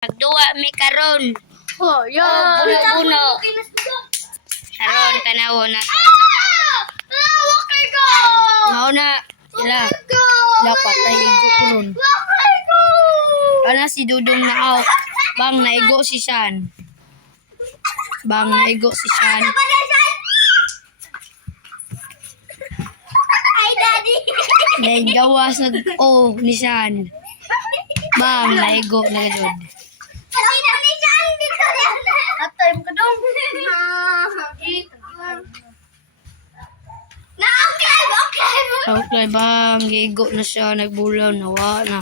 Magduwa mi karon. Oh, Oh, puno-puno. Karon tanawo na. Wakay ko! Mao na sila. Dapat ay igo karon. Wakay ko! Ana si Dudong na out. Bang naigo si San. Bang naigo si San. Ay, daddy! Naigawas na ni San. Bang naigo na gud. Atay mo ka dong. Okay. Okay bang gigo na siya nagbulaw nawa na.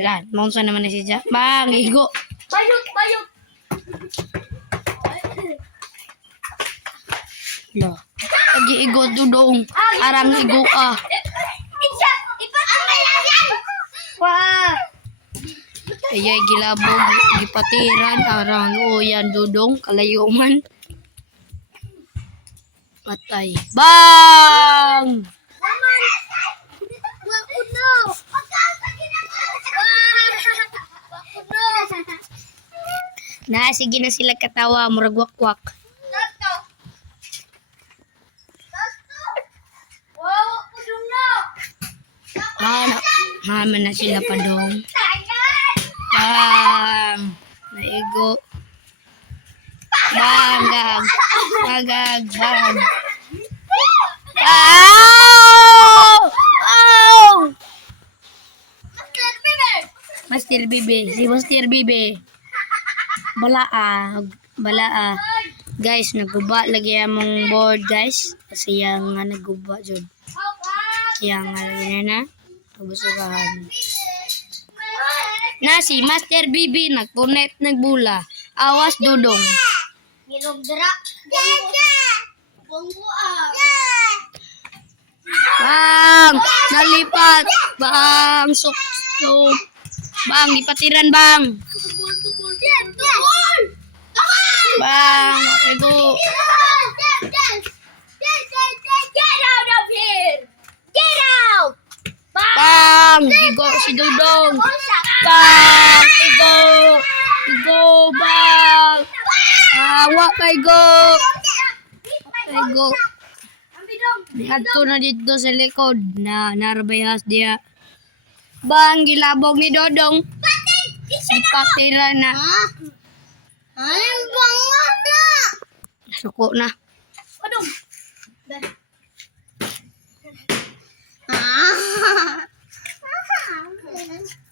Lan, monsa naman na siya. Bang gigo. Bayot. Lo. Lagi igo Dudong. Arang igo ah. Wah. Ayay gilabog, gipatiran, arang yan Dudong, kalayuman. Patay. Bang! Sige na sila katawa, murag wakwak. Haman na sila pa dong. Bang! Naigo. Bang! Gag! Bang! Ow! Ow! Master Bibi. Si Master Bibi. Balaa. Guys, naguba lagi among board guys. Kasi yung nga naguba dyan. Yang nga na. Pagusurahan. Na si Master Bibi nagpunet nagbula. Awas Dudong. Nilogdra. Bang! Nalipat! Bang! Sok! Bang! Ipatiran bang! Bang! Ego! Get out of here! Get out! Bang! Igo si Dudong! Bang! Igo! Bang! Wak kay Igo! Igo! Dito na dito sa likod na narabayas dia. Bang! Gilabog ni Dodong! Ipatira na. Ay, bangon na! Suko na. Adong!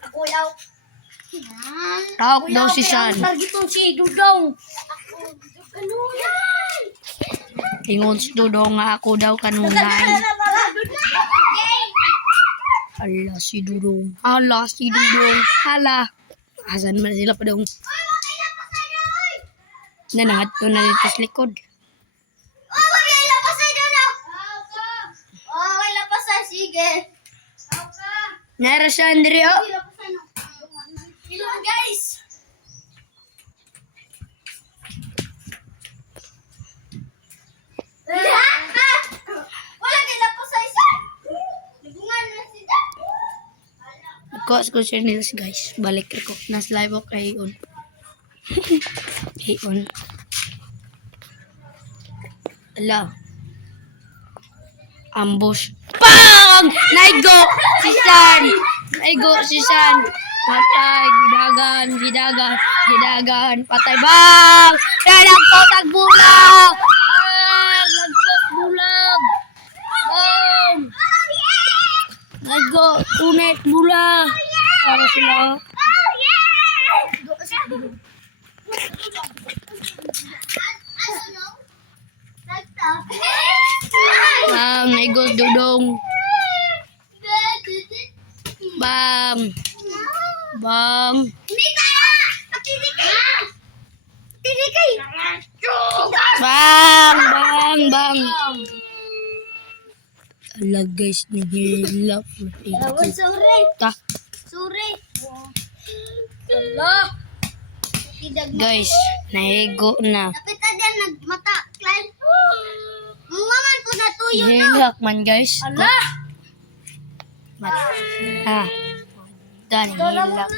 Ako yaw. Tawag daw si San. Targetong si Dudong. Ano yan? Ingon si Dudong nga ako daw kanunay. Hala si Dudong. Hala. Asan man sila pa daw. Nanangat to na dito sa likod. Sige. Nara siya, Andrea. Hello guys. Wala kila pa sa isa. Nabungan na sila. Ko siya nila guys. Balik ako. Nas live ako kay on. Kay on. Ala. Ambush. Bang! Naigo! Si San! Patay! Gidagan! Patay! Bang! Nagkot ang bulag! Bang! Naigo! Unet bulag! Para sila. Bang! Naigo Dudong! Bang! Bang! Ala guys, nihilap. Ta. Guys, nahigo na. Kapita din nagmata. Mumangan ko na tuyo na. Nihilak man guys. Ala! Dani, hilak.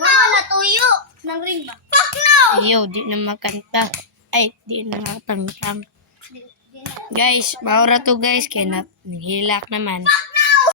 Mama, natuyo. Nang ring ba? Fuck no! Ayaw, di na makanta. Ay, di na makatangtang. Di na. Guys, maura to guys, kaya na, hilak naman.